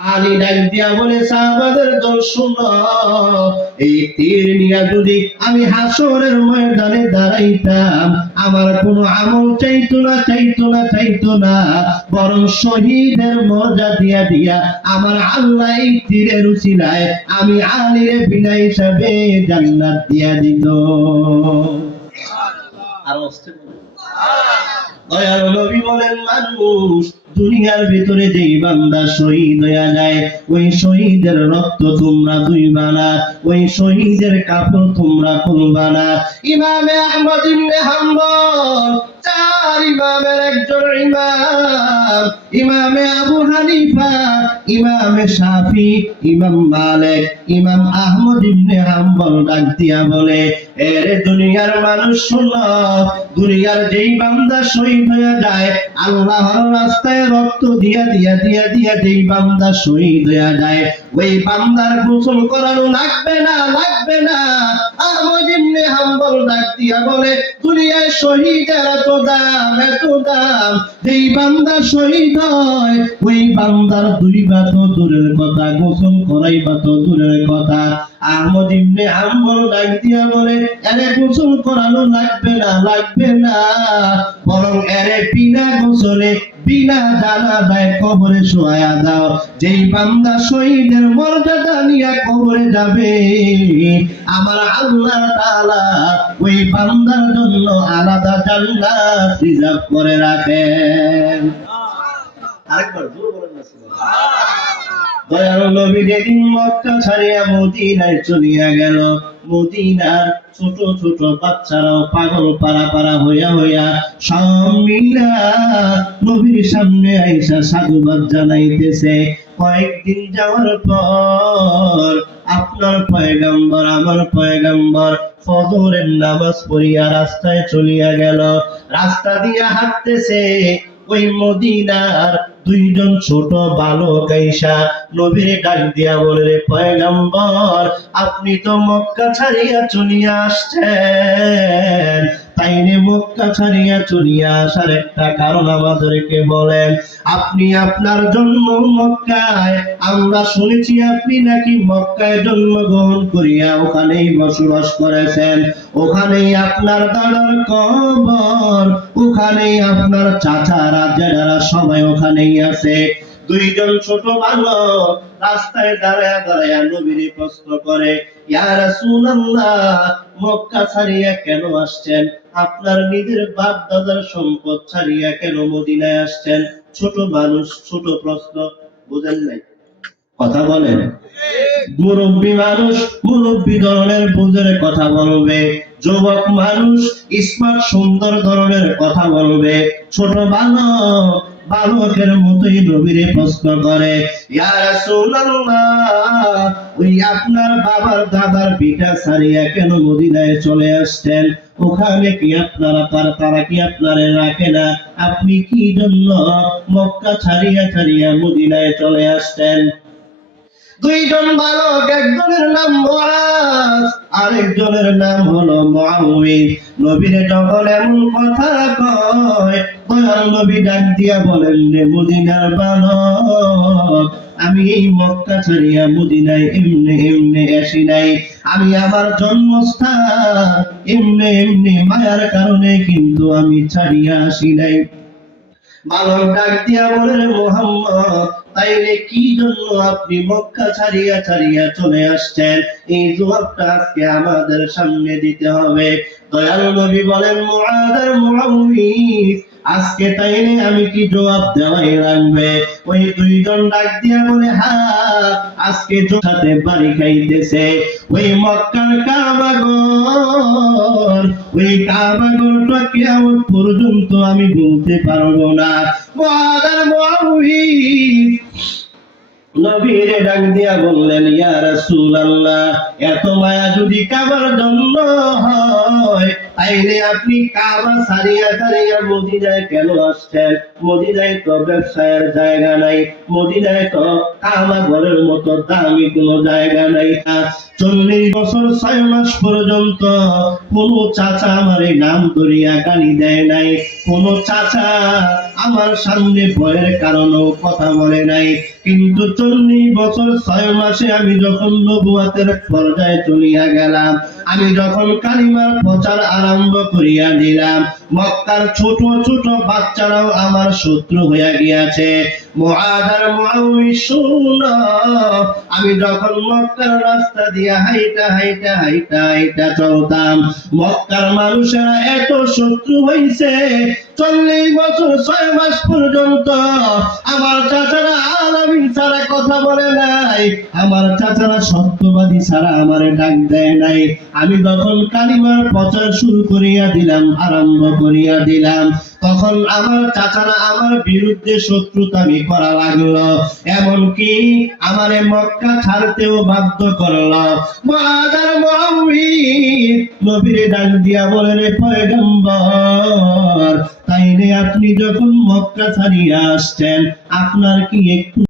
আলী ডাক দিয়া বলে সাহাবাদের দল শুনো। এই তীর নিয়ে যদি আমি হাসরের ময়দানে দাঁড়াইতাম আমার কোনো আমল চাইতো না চাইতো না চাইতো না। বরং শহীদের মর্যাদা দিয়া দিয়া আমার আল্লাহ এই তীরের উচিলায় আমি আলীরে বিনা হিসাবে জান্নাত দিয়া দিত। আর অস্থির বলে। নবী বলেন, মানুষ দুনিয়ার ভিতরে যেই বান্দা শহীদ হয়ে যায়, ওই শহীদের রক্ত তোমরা দুইবা না, ওই শহীদের কাপড় তোমরা খুলবা না ইমামে আহমদ ইবনে হাম্বল চার ইমামের একজন ইমাম, ইমামে আবু হানিফা, ইমামে শাফি, ইমাম মালিক, ইমাম আহমদ ইবনে হাম্বল ডাক দিয়া বলে, এরে দুনিয়ার মানুষ শোনো দুনিয়ার যেই বান্দা শহীদ হয়ে যায়, আল্লাহর রাস্তায় রক্ত দিয়া দিয়া দিয়া দিয়া যেই বান্দা শহীদ হয়ে যায়, ওই বান্দার গোসল করানো লাগবে না লাগবে না। আহমদ ইবনে হাম্বল ডাক দিয়া বলে, দুনিয়ায় শহীদের এত যেই বান্দা শহীদ হয়, ওই বান্দার দুই বাত দূরের কথা, গোসল করাইবা তো দূরের কথা। আহমদ ইবনে হাম্বল ডাক দিয়া বলে, এরে গোসল করানো লাগবে না লাগবে না। বরং এরে বিনা গোসলে বিনা জানা দেয় কবরে শোয়া দাও যেই বান্দা শহীদের মর্যাদা নিয়ে কবরে যাবে আমার আল্লাহ তাআলা ওই বান্দার জন্য আলাদা জান্নাত রিজার্ভ করে রাখেন। আরেকবার জোর বলেন না সুবহানাল্লাহ। দয়াল নবী যেদিন মক্কা ছাড়িয়া মদিনায় চলিয়া গেল। মদিনার ছোট ছোট বাচ্চারাও পাগল পারা পারা হইয়া হইয়া সব নবীর সামনে আইসা সাধুবাদ জানাইতেছে। কয়েকদিন যাওয়ার পর আপনার পয়গাম্বর, আমার পয়গাম্বর ফজরের নামাজ পড়িয়া রাস্তায় চলিয়া গেল। রাস্তা দিয়া হাঁটতেছে ওই মদিনার দুইজন ছোট বালক আইসা নবীর ডাক দিয়া বলে, রে পয়গম্বর, আপনি তো মক্কা ছাড়িয়া চলিয়া আসছেন। তাইলে মক্কা ছাড়িয়া চলিয়া আসার একটা কারণ আমাদেরকে বলেন, আপনি আপনার জন্ম মক্কায়, আমরা শুনেছি আপনি নাকি মক্কায় জন্মগ্রহণ করিয়া ওখানেই বসবাস করেছেন। ওখানেই আপনার দাদার কবর, ওখানেই আপনার চাচারা, জেঠারা সবাই ওখানেই আছে। দুইজন ছোট বালক রাস্তায় দাঁড়ায় দাঁড়ায় নবীরে প্রশ্ন করে, ইয়া রাসূলুল্লাহ, মক্কা ছাড়িয়া কেন আসছেন? আপনার নিজের বাপ দাদার সম্পদ ছাড়িয়া কেন মদিনায় আসছেন? ছোট মানুষ, ছোট প্রশ্ন, বুঝেন নাই? কথা বলেন? মুরব্বী মানুষ, মুরব্বী ধরনের বুঝের কথা বলবে। যুবক মানুষ স্মার্ট সুন্দর ধরনের কথা বলবে। ছোট বালক বালকের মতোই নবীরে প্রশ্ন করে ওই আপনার বাবার দাদার পিঠা ছাড়িয়া কেন মদিনায় চলে আসছেন? ওখানে কি আপনারা তার, তারা কি আপনারে রাখে না? আপনি কি জন্য মক্কা ছাড়িয়া ছাড়িয়া মদিনায় চলে আসছেন? দুইজন বালক একজনের নাম আরেকজনের নাম হলো মুআউইজ নবীর যখন এমন কথা কয়, দয়াল নবী ডাক দিয়া বলেন রে মদিনার বালক আমি এই মক্কা ছাড়িয়া মদিনায় এমনি এমনি আসি নাই। আমি আমার জন্মস্থান এমনি এমনি মায়ার কারণে কিন্তু আমি ছাড়িয়া আসি নাই। বালক ডাক দিয়া বলেন, মোহাম্মদ তাইলে কি জন্য আপনি মক্কা ছাড়িয়া ছাড়িয়া চলে আসছেন? এই জবাবটা আজকে আমাদের সামনে দিতে হবে। দয়াল নবী বলেন মুআদার মুআউইজ আজকে তাইলে আমি কি জবাব দেওয়াই লাগবে ওই দুইজন ডাক দিয়া বলে হ্যাঁ আজকে সাথে বাড়ি খাইতেছে। ওই মক্কার কাবাগর, ওই কাবাগরটা কেমন পর্যন্ত আমি বলতে পারব না। মুআদার মুআউইজ নবীরে ডাক দিয়া বললেন, ইয়া রাসূলুল্লাহ, এত মায়া যদি কাবার জন্য হয় তাইলে আপনি কাবা সারিয়া সারিয়া মদিনায় কেন আসছেন? মদিনায় তো ব্যবসায়ের জায়গা নাই, মদিনায় তো কাবা ঘরের মতো দামি কোনো জায়গা নাই। চল্লিশ বছর ছয় মাস পর্যন্ত কোন চাচা আমার এই নাম ধরিয়া গালি দেয় নাই। কোন চাচা আমার সামনে ভয়ের কারণেও কথা বলে নাই। কিন্তু চল্লিশ বছর ছয় মাসে আমি যখন নবুয়াতের পর্যায়ে চলিয়া গেলাম, আমি যখন কালিমার প্রচার আরম্ভ করিয়া দিলাম, মক্কার ছোট ছোট বাচ্চারাও আমার শত্রু হইয়া গিয়াছে। মুআদার মুআউই শুনো আমি যখন মক্কার রাস্তা দিয়া হাইটা হাইটা হাইটা হাইটা চলতাম, মক্কার মানুষেরা এত শত্রু হইছে, চল্লিশ বছর ছয় মাস পর্যন্ত আমার চাচারা আলামিন ছাড়া কথা বলে নাই, আমার চাচারা সত্যবাদী ছাড়া আমার ডাক দেয় নাই। আমি যখন কালিমার প্রচার শুরু করিয়া দিলাম, আরম্ভ করিয়া দিলাম তখন আমার চাচারা আমার বিরুদ্ধে শত্রুতামি করা লাগল। এমনকি আমারে মক্কা ছাড়তেও বাধ্য করল। মুআউইদ নবীরে ডাক দিয়া বলে, রে পয়গম্বর, তাইলে আপনি যখন মক্কা ছাড়িয়ে আসছেন, আপনার কি একটু